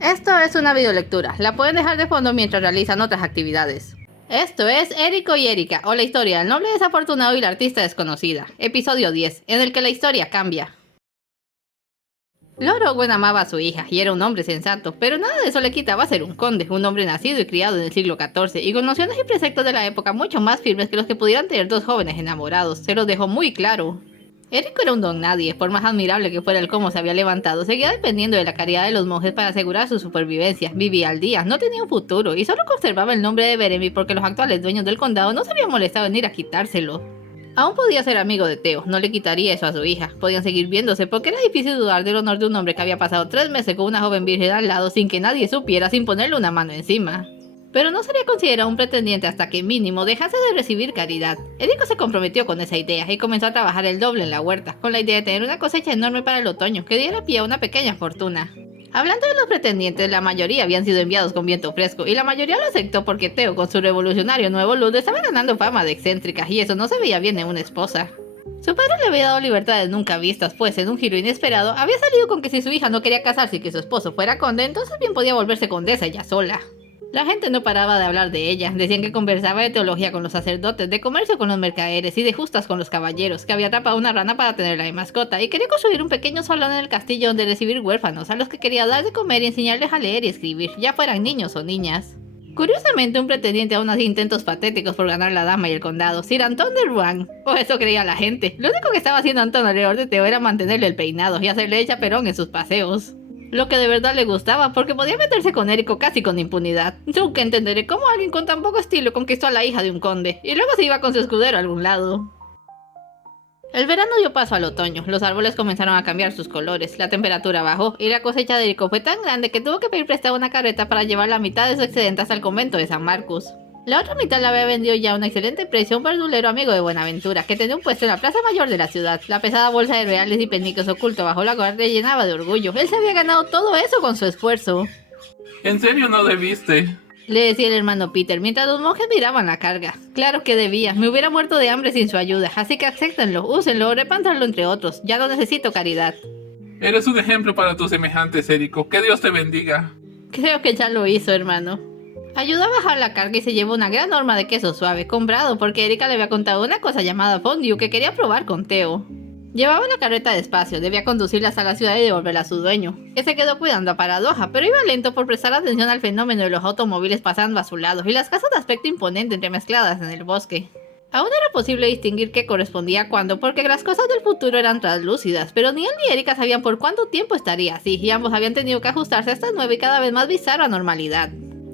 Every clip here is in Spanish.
Esto es una videolectura, la pueden dejar de fondo mientras realizan otras actividades. Esto es Érico y Erika, o la historia del noble desafortunado y la artista desconocida, episodio 10, en el que la historia cambia. Lord Owen amaba a su hija y era un hombre sensato, pero nada de eso le quitaba ser un conde, un hombre nacido y criado en el siglo XIV y con nociones y preceptos de la época mucho más firmes que los que pudieran tener dos jóvenes enamorados, se los dejó muy claro. Érico era un don nadie, por más admirable que fuera el cómo se había levantado, seguía dependiendo de la caridad de los monjes para asegurar su supervivencia, vivía al día, no tenía un futuro y solo conservaba el nombre de Beremi porque los actuales dueños del condado no se habían molestado en ir a quitárselo. Aún podía ser amigo de Theo, no le quitaría eso a su hija, podían seguir viéndose porque era difícil dudar del honor de un hombre que había pasado 3 meses con una joven virgen al lado sin que nadie supiera, sin ponerle una mano encima. Pero no sería considerado un pretendiente hasta que mínimo dejase de recibir caridad. Érico se comprometió con esa idea y comenzó a trabajar el doble en la huerta, con la idea de tener una cosecha enorme para el otoño que diera pie a una pequeña fortuna. Hablando de los pretendientes, la mayoría habían sido enviados con viento fresco y la mayoría lo aceptó porque Theo, con su revolucionario nuevo look, estaba ganando fama de excéntrica y eso no se veía bien en una esposa. Su padre le había dado libertades nunca vistas, pues en un giro inesperado había salido con que si su hija no quería casarse y que su esposo fuera conde, entonces bien podía volverse condesa ella sola. La gente no paraba de hablar de ella, decían que conversaba de teología con los sacerdotes, de comercio con los mercaderes y de justas con los caballeros, que había atrapado una rana para tenerla de mascota y quería construir un pequeño salón en el castillo donde recibir huérfanos, a los que quería dar de comer y enseñarles a leer y escribir, ya fueran niños o niñas. Curiosamente, un pretendiente a unos intentos patéticos por ganar la dama y el condado, Sir Anton de Rouen, o eso creía la gente. Lo único que estaba haciendo Anton alrededor de Theo era mantenerle el peinado y hacerle chaperón en sus paseos. Lo que de verdad le gustaba, porque podía meterse con Érico casi con impunidad. Nunca entenderé cómo alguien con tan poco estilo conquistó a la hija de un conde, y luego se iba con su escudero a algún lado. El verano dio paso al otoño, los árboles comenzaron a cambiar sus colores, la temperatura bajó, y la cosecha de Érico fue tan grande que tuvo que pedir prestada una carreta para llevar la mitad de su excedente hasta el convento de San Marcus. La otra mitad la había vendido ya a un excelente precio a un verdulero amigo de Buenaventura, que tenía un puesto en la plaza mayor de la ciudad. La pesada bolsa de reales y peniques oculto bajo la gorra le llenaba de orgullo. Él se había ganado todo eso con su esfuerzo. ¿En serio no debiste? Le decía el hermano Peter, mientras los monjes miraban la carga. Claro que debía, me hubiera muerto de hambre sin su ayuda, así que acéptenlo, úsenlo, repántanlo entre otros. Ya no necesito caridad. Eres un ejemplo para tus semejantes, Érico. Que Dios te bendiga. Creo que ya lo hizo, hermano. Ayudó a bajar la carga y se llevó una gran horma de queso suave, comprado porque Erika le había contado una cosa llamada fondue que quería probar con Theo. Llevaba la carreta despacio, debía conducirla hasta la ciudad y devolverla a su dueño, que se quedó cuidando a Paradoja, pero iba lento por prestar atención al fenómeno de los automóviles pasando a su lado y las casas de aspecto imponente entremezcladas en el bosque. Aún era posible distinguir qué correspondía a cuándo, porque las cosas del futuro eran translúcidas, pero ni él ni Erika sabían por cuánto tiempo estaría así, y ambos habían tenido que ajustarse a esta nueva y cada vez más bizarra normalidad.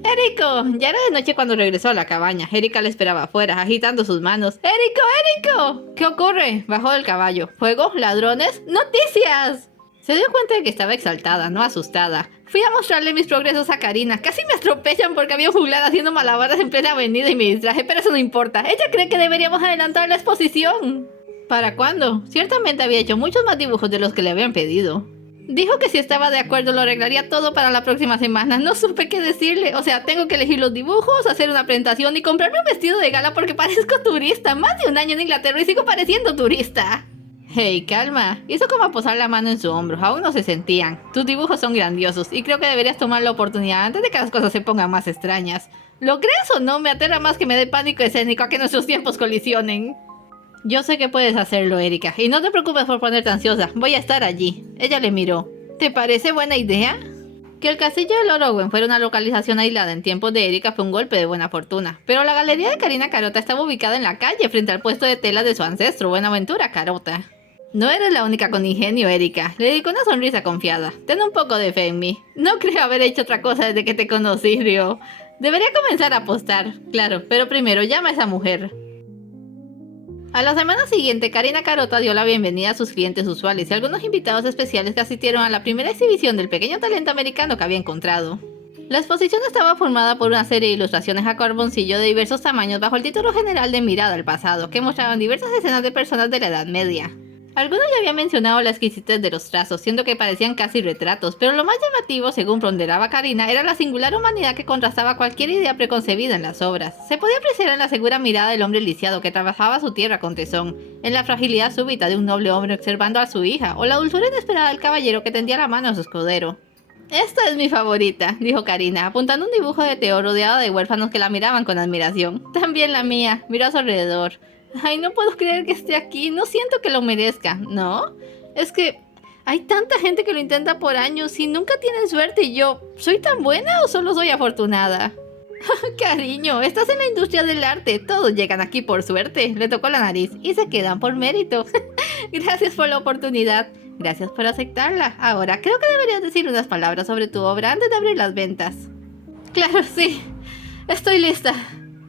¡Érico! Ya era de noche cuando regresó a la cabaña. Erika le esperaba afuera, agitando sus manos. ¡Érico! ¡Érico! ¿Qué ocurre? Bajó del caballo. ¿Fuego? ¿Ladrones? ¡Noticias! Se dio cuenta de que estaba exaltada, no asustada. Fui a mostrarle mis progresos a Karina. Casi me atropellan porque había un juglar haciendo malabares en plena avenida y me distraje, pero eso no importa. Ella cree que deberíamos adelantar la exposición. ¿Para cuándo? Ciertamente había hecho muchos más dibujos de los que le habían pedido. Dijo que si estaba de acuerdo lo arreglaría todo para la próxima semana. No supe qué decirle. O sea, tengo que elegir los dibujos, hacer una presentación y comprarme un vestido de gala porque parezco turista. Más de un año en Inglaterra y sigo pareciendo turista. Hey, calma. Hizo como posar la mano en su hombro. Aún no se sentían. Tus dibujos son grandiosos y creo que deberías tomar la oportunidad antes de que las cosas se pongan más extrañas. ¿Lo crees o no? Me aterra más que me dé pánico escénico a que nuestros tiempos colisionen. Yo sé que puedes hacerlo, Erika, y no te preocupes por ponerte ansiosa, voy a estar allí. Ella le miró. ¿Te parece buena idea? Que el castillo de Lord Owen fuera una localización aislada en tiempos de Erika fue un golpe de buena fortuna, pero la galería de Karina Carota estaba ubicada en la calle frente al puesto de tela de su ancestro, Buenaventura Carota. No eres la única con ingenio, Erika. Le dedicó una sonrisa confiada. Ten un poco de fe en mí. No creo haber hecho otra cosa desde que te conocí, Rio. Debería comenzar a apostar, claro, pero primero llama a esa mujer. A la semana siguiente, Karina Carota dio la bienvenida a sus clientes usuales y algunos invitados especiales que asistieron a la primera exhibición del pequeño talento americano que había encontrado. La exposición estaba formada por una serie de ilustraciones a carboncillo de diversos tamaños bajo el título general de Mirada al pasado, que mostraban diversas escenas de personas de la Edad Media. Algunos ya habían mencionado la exquisitez de los trazos, siendo que parecían casi retratos, pero lo más llamativo, según ponderaba Karina, era la singular humanidad que contrastaba cualquier idea preconcebida en las obras. Se podía apreciar en la segura mirada del hombre lisiado que trabajaba su tierra con tesón, en la fragilidad súbita de un noble hombre observando a su hija, o la dulzura inesperada del caballero que tendía la mano a su escudero. Esta es mi favorita, dijo Karina, apuntando un dibujo de Theo rodeado de huérfanos que la miraban con admiración. También la mía, miró a su alrededor. Ay, no puedo creer que esté aquí, no siento que lo merezca, ¿no? Es que hay tanta gente que lo intenta por años y nunca tienen suerte y yo, ¿soy tan buena o solo soy afortunada? Cariño, estás en la industria del arte, todos llegan aquí por suerte, le tocó la nariz y se quedan por mérito. Gracias por la oportunidad, gracias por aceptarla. Ahora creo que deberías decir unas palabras sobre tu obra antes de abrir las ventas. Claro, sí, estoy lista.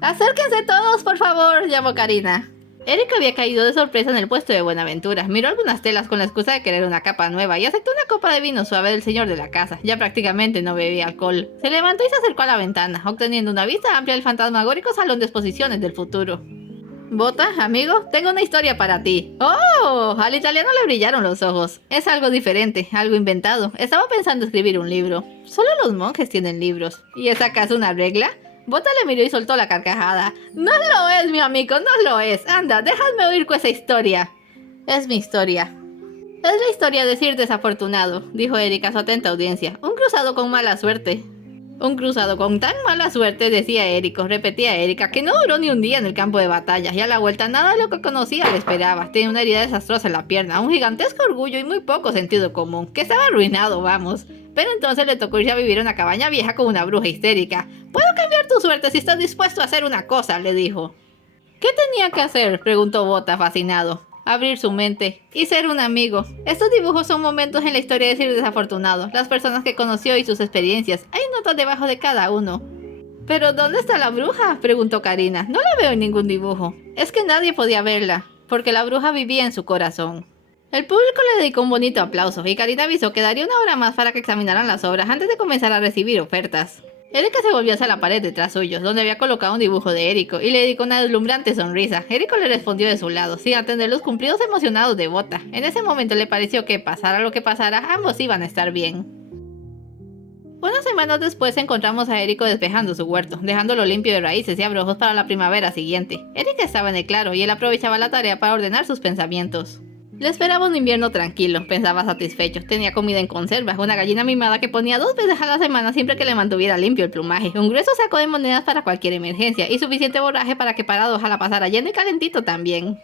Acérquense todos, por favor, llamó Karina. Erika había caído de sorpresa en el puesto de Buenaventura, miró algunas telas con la excusa de querer una capa nueva y aceptó una copa de vino suave del señor de la casa. Ya prácticamente no bebía alcohol. Se levantó y se acercó a la ventana, obteniendo una vista amplia del fantasmagórico salón de exposiciones del futuro. Bota, amigo, tengo una historia para ti. ¡Oh! Al italiano le brillaron los ojos. Es algo diferente, algo inventado. Estaba pensando escribir un libro. Solo los monjes tienen libros. ¿Y es acaso una regla? Bota le miró y soltó la carcajada. No lo es, mi amigo, no lo es. Anda, déjame oír con esa historia. Es mi historia. Es la historia de Sir Desafortunado, dijo Erika a su atenta audiencia. Un cruzado con mala suerte. Un cruzado con tan mala suerte, decía Érico, repetía Erika, que no duró ni un día en el campo de batalla, y a la vuelta nada de lo que conocía le esperaba. Tenía una herida desastrosa en la pierna, un gigantesco orgullo y muy poco sentido común, que estaba arruinado, vamos. Pero entonces le tocó irse a vivir a una cabaña vieja con una bruja histérica. «Puedo cambiar tu suerte si estás dispuesto a hacer una cosa», le dijo. «¿Qué tenía que hacer?», preguntó Bota, fascinado. Abrir su mente y ser un amigo. Estos dibujos son momentos en la historia de Sir Desafortunado, las personas que conoció y sus experiencias. Hay notas debajo de cada uno. «¿Pero dónde está la bruja?», preguntó Karina. «No la veo en ningún dibujo». Es que nadie podía verla, porque la bruja vivía en su corazón. El público le dedicó un bonito aplauso y Karina avisó que daría una hora más para que examinaran las obras antes de comenzar a recibir ofertas. Erika se volvió hacia la pared detrás suyo, donde había colocado un dibujo de Érico, y le dedicó una deslumbrante sonrisa. Érico le respondió de su lado, sin atender los cumplidos emocionados de Bota. En ese momento le pareció que, pasara lo que pasara, ambos iban a estar bien. Unas semanas después encontramos a Érico despejando su huerto, dejándolo limpio de raíces y abrojos para la primavera siguiente. Erika estaba en el claro y él aprovechaba la tarea para ordenar sus pensamientos. Le esperaba un invierno tranquilo, pensaba satisfecho. Tenía comida en conserva, una gallina mimada que ponía 2 veces a la semana siempre que le mantuviera limpio el plumaje, un grueso saco de monedas para cualquier emergencia y suficiente borraje para que parado ojalá pasara lleno y calentito también.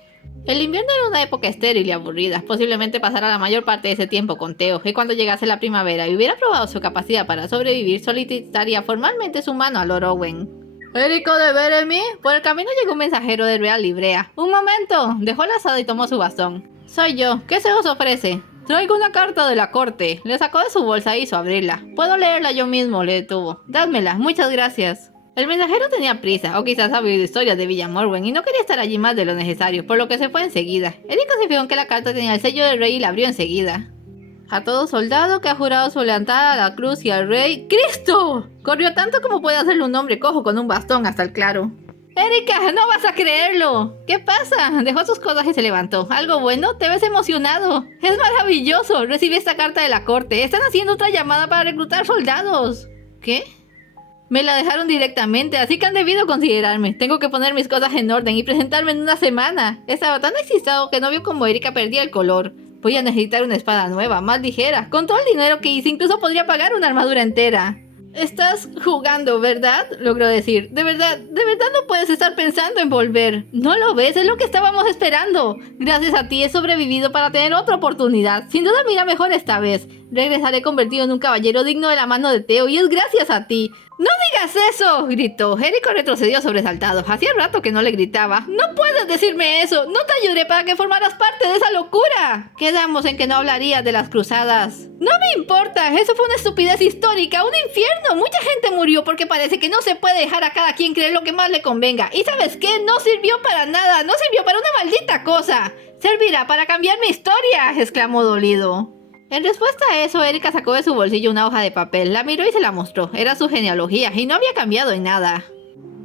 El invierno era una época estéril y aburrida, posiblemente pasara la mayor parte de ese tiempo con Theo, y cuando llegase la primavera y hubiera probado su capacidad para sobrevivir, solicitaría formalmente su mano a Lord Owen. «Érico de Beremy», por el camino llegó un mensajero de Real Librea. «Un momento», dejó la asada y tomó su bastón. «Soy yo, ¿qué se os ofrece?» «Traigo una carta de la corte». Le sacó de su bolsa y hizo abrirla. «Puedo leerla yo mismo», le detuvo. «Dádmela, muchas gracias». El mensajero tenía prisa, o quizás había oído historias de Villa Morwen y no quería estar allí más de lo necesario, por lo que se fue enseguida. Érico se fijó en que la carta tenía el sello del rey y la abrió enseguida. «A todo soldado que ha jurado su lealtad a la cruz y al rey...» ¡Cristo! Corrió tanto como puede hacerle un hombre cojo con un bastón hasta el claro. «Erika, no vas a creerlo». «¿Qué pasa?». Dejó sus cosas y se levantó. «¿Algo bueno? Te ves emocionado». «Es maravilloso. Recibí esta carta de la corte. Están haciendo otra llamada para reclutar soldados». «¿Qué?». «Me la dejaron directamente, así que han debido considerarme. Tengo que poner mis cosas en orden y presentarme en una semana». Estaba tan excitado que no vio cómo Erika perdía el color. «Voy a necesitar una espada nueva, más ligera. Con todo el dinero que hice, incluso podría pagar una armadura entera». «Estás jugando, ¿verdad?», logró decir. De verdad no puedes estar pensando en volver». «¿No lo ves? Es lo que estábamos esperando. Gracias a ti he sobrevivido para tener otra oportunidad. Sin duda me irá mejor esta vez. Regresaré convertido en un caballero digno de la mano de Theo y es gracias a ti». «¡No digas eso!», gritó. Érico retrocedió sobresaltado. Hacía rato que no le gritaba. «¡No puedes decirme eso! ¡No te ayudé para que formaras parte de esa locura!». «Quedamos en que no hablarías de las cruzadas». «No me importa. Eso fue una estupidez histórica. Un infierno. Mucha gente murió porque parece que no se puede dejar a cada quien creer lo que más le convenga. ¿Y sabes qué? No sirvió para nada. No sirvió para una maldita cosa. Servirá para cambiar mi historia», exclamó dolido. En respuesta a eso, Erika sacó de su bolsillo una hoja de papel, la miró y se la mostró. Era su genealogía y no había cambiado en nada.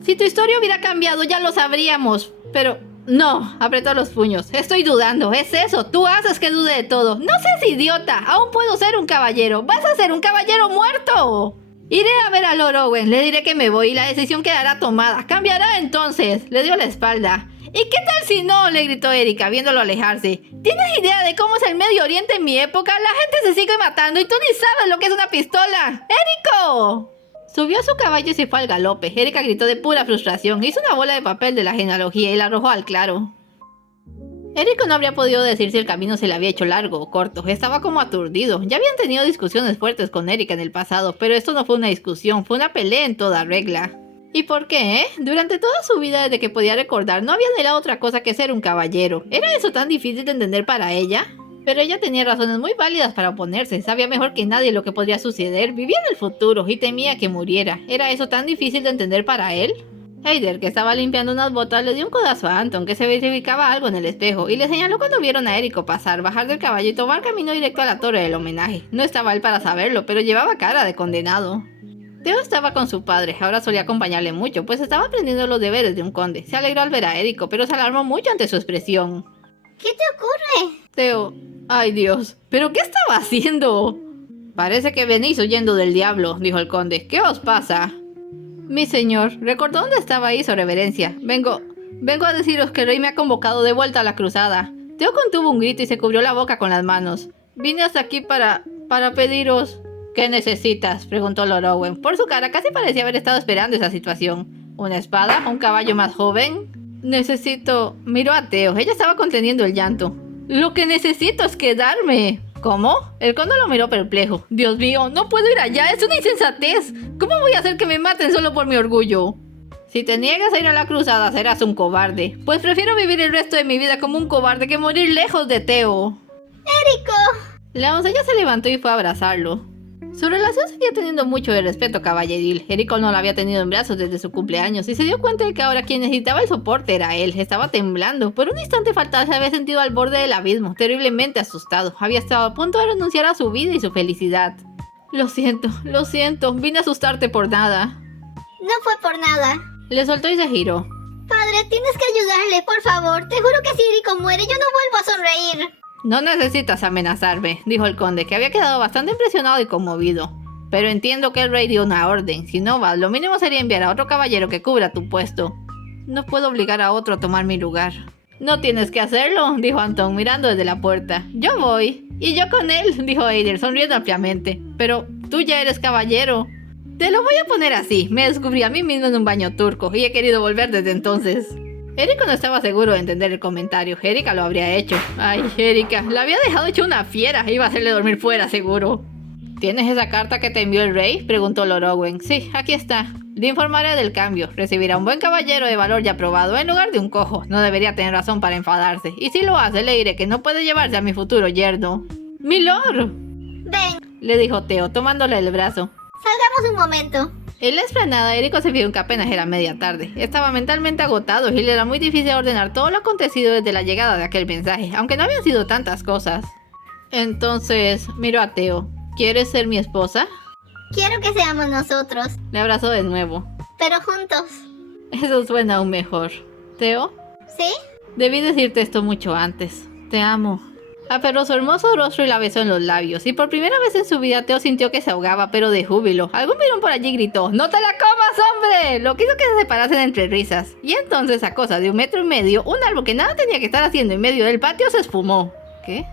«Si tu historia hubiera cambiado, ya lo sabríamos. Pero no», apretó los puños. «Estoy dudando. Es eso. Tú haces que dude de todo. No seas idiota. Aún puedo ser un caballero. Vas a ser un caballero muerto». «Iré a ver a Lord Owen. Le diré que me voy y la decisión quedará tomada. Cambiará entonces». Le dio la espalda. ¿Y qué tal si no?, le gritó Erika, viéndolo alejarse. ¿Tienes idea de cómo es el Medio Oriente en mi época? La gente se sigue matando y tú ni sabes lo que es una pistola. ¡Érico! Subió a su caballo y se fue al galope. Erika gritó de pura frustración. Hizo una bola de papel de la genealogía y la arrojó al claro. Érico no habría podido decir si el camino se le había hecho largo o corto. Estaba como aturdido. Ya habían tenido discusiones fuertes con Erika en el pasado, pero esto no fue una discusión, fue una pelea en toda regla. ¿Y por qué, Durante toda su vida, desde que podía recordar, no había anhelado otra cosa que ser un caballero. ¿Era eso tan difícil de entender para ella? Pero ella tenía razones muy válidas para oponerse. Sabía mejor que nadie lo que podría suceder. Vivía en el futuro y temía que muriera. ¿Era eso tan difícil de entender para él? Heider, que estaba limpiando unas botas, le dio un codazo a Anton, que se verificaba algo en el espejo, y le señaló cuando vieron a Érico pasar, bajar del caballo y tomar camino directo a la torre del homenaje. No estaba él para saberlo, pero llevaba cara de condenado. Theo estaba con su padre, ahora solía acompañarle mucho, pues estaba aprendiendo los deberes de un conde. Se alegró al ver a Érico, pero se alarmó mucho ante su expresión. ¿Qué te ocurre? Theo, ay Dios, ¿pero qué estaba haciendo? Parece que venís huyendo del diablo, dijo el conde. ¿Qué os pasa? Mi señor, recordó dónde estaba ahí su reverencia. Vengo a deciros que el rey me ha convocado de vuelta a la cruzada. Theo contuvo un grito y se cubrió la boca con las manos. Vine hasta aquí para pediros... ¿Qué necesitas?, preguntó Lord Owen. Por su cara casi parecía haber estado esperando esa situación. ¿Una espada? ¿Un caballo más joven? Necesito... Miró a Theo. Ella estaba conteniendo el llanto. Lo que necesito es quedarme. ¿Cómo? El conde lo miró perplejo. Dios mío, no puedo ir allá, es una insensatez. ¿Cómo voy a hacer que me maten solo por mi orgullo? Si te niegas a ir a la cruzada, serás un cobarde. Pues prefiero vivir el resto de mi vida como un cobarde que morir lejos de Theo. ¡Érico! La doncella se levantó y fue a abrazarlo. Su relación seguía teniendo mucho de respeto caballeril. Érico no la había tenido en brazos desde su cumpleaños y se dio cuenta de que ahora quien necesitaba el soporte era él. Estaba temblando. Por un instante fatal se había sentido al borde del abismo, terriblemente asustado. Había estado a punto de renunciar a su vida y su felicidad. Lo siento, vine a asustarte por nada. No fue por nada. Le soltó y se giró. Padre, tienes que ayudarle, por favor. Te juro que si Érico muere, yo no vuelvo a sonreír. No necesitas amenazarme, dijo el conde, que había quedado bastante impresionado y conmovido. Pero entiendo que el rey dio una orden. Si no vas, lo mínimo sería enviar a otro caballero que cubra tu puesto. No puedo obligar a otro a tomar mi lugar. No tienes que hacerlo, dijo Anton, mirando desde la puerta. Yo voy. Y yo con él, dijo Heider, sonriendo ampliamente. Pero tú ya eres caballero. Te lo voy a poner así. Me descubrí a mí mismo en un baño turco y he querido volver desde entonces. Érico no estaba seguro de entender el comentario. Erika lo habría hecho. Ay, Erika, la había dejado hecho una fiera. Iba a hacerle dormir fuera, seguro. ¿Tienes esa carta que te envió el rey?, preguntó Lord Owen. Sí, aquí está. Le informaré del cambio. Recibirá un buen caballero de valor y aprobado en lugar de un cojo. No debería tener razón para enfadarse. Y si lo hace, le diré que no puede llevarse a mi futuro yerno. ¡Milord! Ven, le dijo Theo, tomándole el brazo. salgamos un momento. En la explanada, Érico se vio que apenas era media tarde. Estaba mentalmente agotado y le era muy difícil ordenar todo lo acontecido desde la llegada de aquel mensaje, aunque no habían sido tantas cosas. Entonces, miró a Theo. ¿Quieres ser mi esposa? Quiero que seamos nosotros, Le abrazó de nuevo. pero juntos. Eso suena aún mejor. ¿Theo? ¿Sí? Debí decirte esto mucho antes. Te amo. Aferró su hermoso rostro y la besó en los labios. Y por primera vez en su vida Theo sintió que se ahogaba, pero de júbilo. Algún mirón por allí gritó: ¡No te la comas, hombre! Lo que hizo que se separasen entre risas. Y entonces, a cosa de 1,5 metros, un árbol que nada tenía que estar haciendo en medio del patio se esfumó. ¿Qué?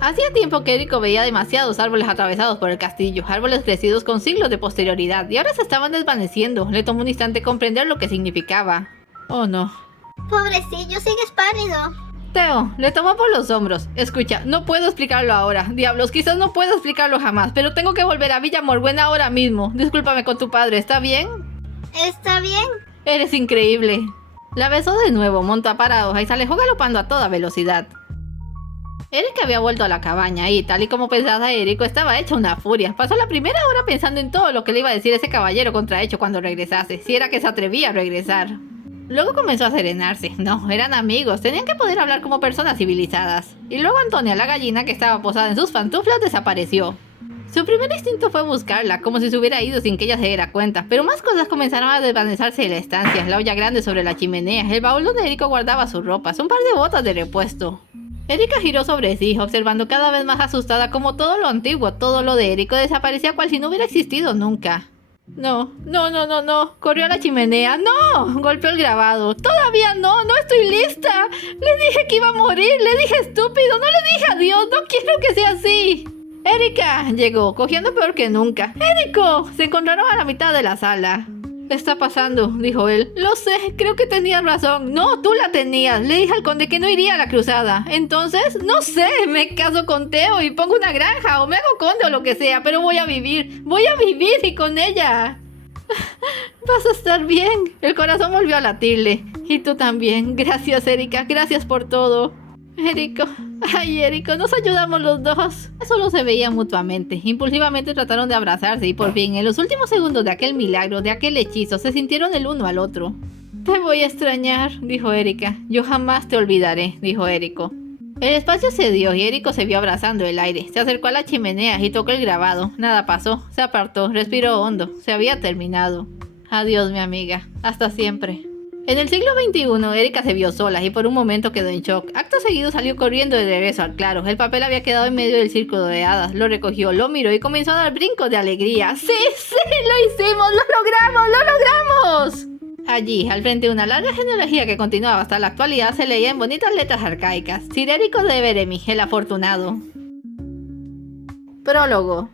Hacía tiempo que Érico veía demasiados árboles atravesados por el castillo, árboles crecidos con siglos de posterioridad, y ahora se estaban desvaneciendo. Le tomó un instante comprender lo que significaba. Oh no. Pobrecillo, sigues pálido. Theo, le tomó por los hombros. Escucha, no puedo explicarlo ahora. Diablos, quizás no puedo explicarlo jamás, pero tengo que volver a Villa Morbuena ahora mismo. Discúlpame con tu padre, ¿está bien? ¿Está bien? Eres increíble. La besó de nuevo, montó a paradoja y se alejó galopando a toda velocidad. Erika había vuelto a la cabaña y, tal y como pensaba Érico, estaba hecha una furia. Pasó la primera hora pensando en todo lo que le iba a decir ese caballero contrahecho cuando regresase, si era que se atrevía a regresar. Luego comenzó a serenarse. No, eran amigos, tenían que poder hablar como personas civilizadas. Y luego Antonia, la gallina que estaba posada en sus pantuflas, desapareció. Su primer instinto fue buscarla, como si se hubiera ido sin que ella se diera cuenta, pero más cosas comenzaron a desvanecerse de la estancia: la olla grande sobre la chimenea, el baúl donde Érico guardaba sus ropas, un par de botas de repuesto. Erika giró sobre sí, observando cada vez más asustada como todo lo antiguo, todo lo de Érico desaparecía cual si no hubiera existido nunca. No. Corrió a la chimenea. ¡No! Golpeó el grabado. ¡Todavía no! ¡No estoy lista! Le dije que iba a morir. Le dije estúpido. No le dije adiós. No quiero que sea así. Erika llegó, cogiendo peor que nunca. ¡Érico! Se encontraron a la mitad de la sala. ¿Qué está pasando?, dijo él. Lo sé, creo que tenías razón. No, tú la tenías. Le dije al conde que no iría a la cruzada. Entonces, no sé, me caso con Theo y pongo una granja o me hago conde o lo que sea, pero voy a vivir y con ella. Vas a estar bien. El corazón volvió a latirle. Y tú también. Gracias, Erika. Gracias por todo. Érico. Ay, Érico, nos ayudamos los dos. Solo se veían mutuamente. Impulsivamente trataron de abrazarse y por fin, en los últimos segundos de aquel milagro, de aquel hechizo, se sintieron el uno al otro. Te voy a extrañar, dijo Erika. Yo jamás te olvidaré, dijo Érico. El espacio cedió y Érico se vio abrazando el aire. Se acercó a la chimenea y tocó el grabado. Nada pasó. Se apartó, respiró hondo. Se había terminado. Adiós, mi amiga. Hasta siempre. En el siglo XXI, Erika se vio sola y por un momento quedó en shock. Acto seguido salió corriendo de regreso al claro. El papel había quedado en medio del círculo de hadas. Lo recogió, lo miró y comenzó a dar brincos de alegría. ¡Sí! ¡Lo hicimos! ¡Lo logramos! Allí, al frente de una larga genealogía que continuaba hasta la actualidad, se leía en bonitas letras arcaicas: Sir Érico de Beremy, el afortunado. Prólogo.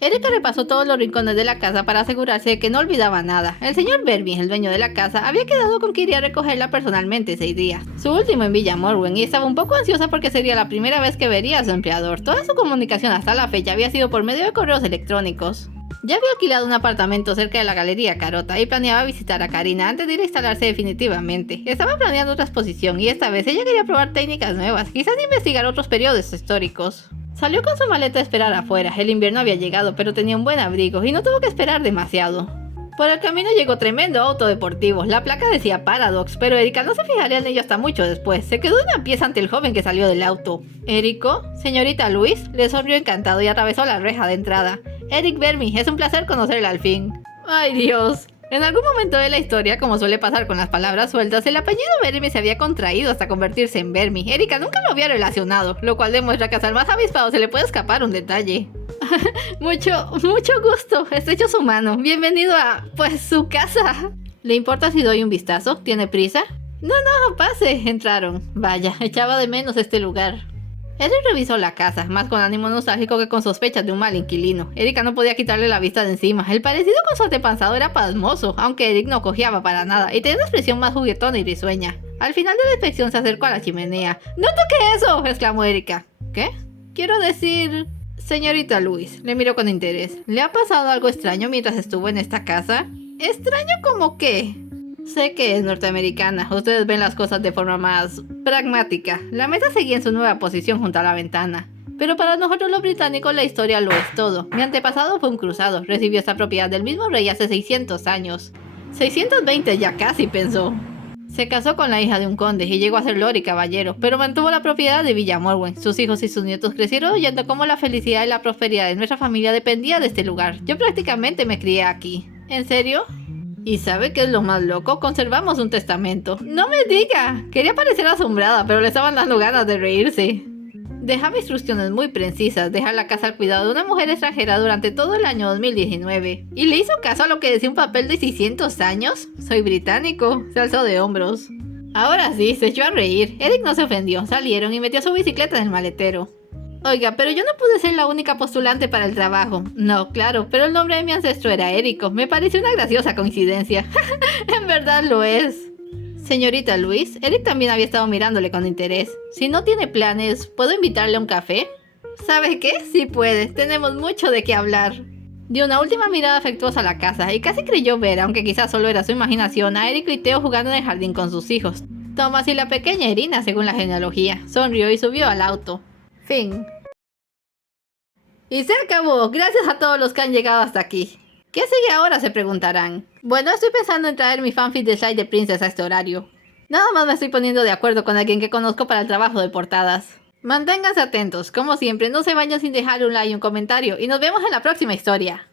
Erika repasó todos los rincones de la casa para asegurarse de que no olvidaba nada. El señor Berby, el dueño de la casa, había quedado con que iría a recogerla personalmente 6 días. Su último en Villa Morwen, y estaba un poco ansiosa porque sería la primera vez que vería a su empleador. Toda su comunicación hasta la fecha había sido por medio de correos electrónicos. Ya había alquilado un apartamento cerca de la Galería Carota y planeaba visitar a Karina antes de ir a instalarse definitivamente. Estaba planeando otra exposición y esta vez ella quería probar técnicas nuevas, quizás investigar otros periodos históricos. Salió con su maleta a esperar afuera. El invierno había llegado, pero tenía un buen abrigo y no tuvo que esperar demasiado. Por el camino llegó tremendo auto deportivo. La placa decía Paradox, pero Erika no se fijaría en ello hasta mucho después. Se quedó de una pieza ante el joven que salió del auto. ¿Érico? Señorita Louise, le sonrió encantado y atravesó la reja de entrada. Eric Bermy, es un placer conocerla al fin. ¡Ay, Dios! En algún momento de la historia, como suele pasar con las palabras sueltas, el apellido Bermy se había contraído hasta convertirse en Bermy. Erika nunca lo había relacionado, lo cual demuestra que hasta al más avispado se le puede escapar un detalle. mucho gusto, estrecho su mano. Bienvenido a, su casa. ¿Le importa si doy un vistazo? ¿Tiene prisa? No, pase. Entraron. Vaya, echaba de menos este lugar. Eric revisó la casa, más con ánimo nostálgico que con sospechas de un mal inquilino. Erika no podía quitarle la vista de encima. El parecido con su antepasado era pasmoso, aunque Eric no cojeaba para nada y tenía una expresión más juguetona y risueña. Al final de la inspección se acercó a la chimenea. ¡No toque eso!, exclamó Erika. ¿Qué? Quiero decir... Señorita Louise, le miró con interés. ¿Le ha pasado algo extraño mientras estuvo en esta casa? ¿Extraño como qué? Sé que es norteamericana, ustedes ven las cosas de forma más pragmática. La mesa seguía en su nueva posición junto a la ventana. Pero para nosotros los británicos la historia lo es todo. Mi antepasado fue un cruzado, recibió esta propiedad del mismo rey hace 600 años. 620 ya casi, pensó. Se casó con la hija de un conde y llegó a ser lord y caballero, pero mantuvo la propiedad de Villa Morwen. Sus hijos y sus nietos crecieron oyendo cómo la felicidad y la prosperidad de nuestra familia dependía de este lugar. Yo prácticamente me crié aquí. ¿En serio? ¿Y sabe qué es lo más loco? Conservamos un testamento. ¡No me diga! Quería parecer asombrada, pero le estaban dando ganas de reírse. Dejaba instrucciones muy precisas, dejar la casa al cuidado de una mujer extranjera durante todo el año 2019. ¿Y le hizo caso a lo que decía un papel de 600 años? Soy británico. Se alzó de hombros. Ahora sí, se echó a reír. Eric no se ofendió. Salieron y metió su bicicleta en el maletero. Oiga, pero yo no pude ser la única postulante para el trabajo. No, claro, pero el nombre de mi ancestro era Érico. Me pareció una graciosa coincidencia. En verdad lo es. Señorita Louise, Eric también había estado mirándole con interés. Si no tiene planes, ¿puedo invitarle a un café? ¿Sabe qué? Sí puede. Tenemos mucho de qué hablar. Dio una última mirada afectuosa a la casa y casi creyó ver, aunque quizás solo era su imaginación, a Érico y Theo jugando en el jardín con sus hijos. Thomas y la pequeña Irina, según la genealogía. Sonrió y subió al auto. Fin. Y se acabó. Gracias a todos los que han llegado hasta aquí. ¿Qué sigue ahora?, se preguntarán. Bueno, estoy pensando en traer mi fanfic de Slide the Princess a este horario. Nada más me estoy poniendo de acuerdo con alguien que conozco para el trabajo de portadas. Manténganse atentos. Como siempre, no se vayan sin dejar un like y un comentario. Y nos vemos en la próxima historia.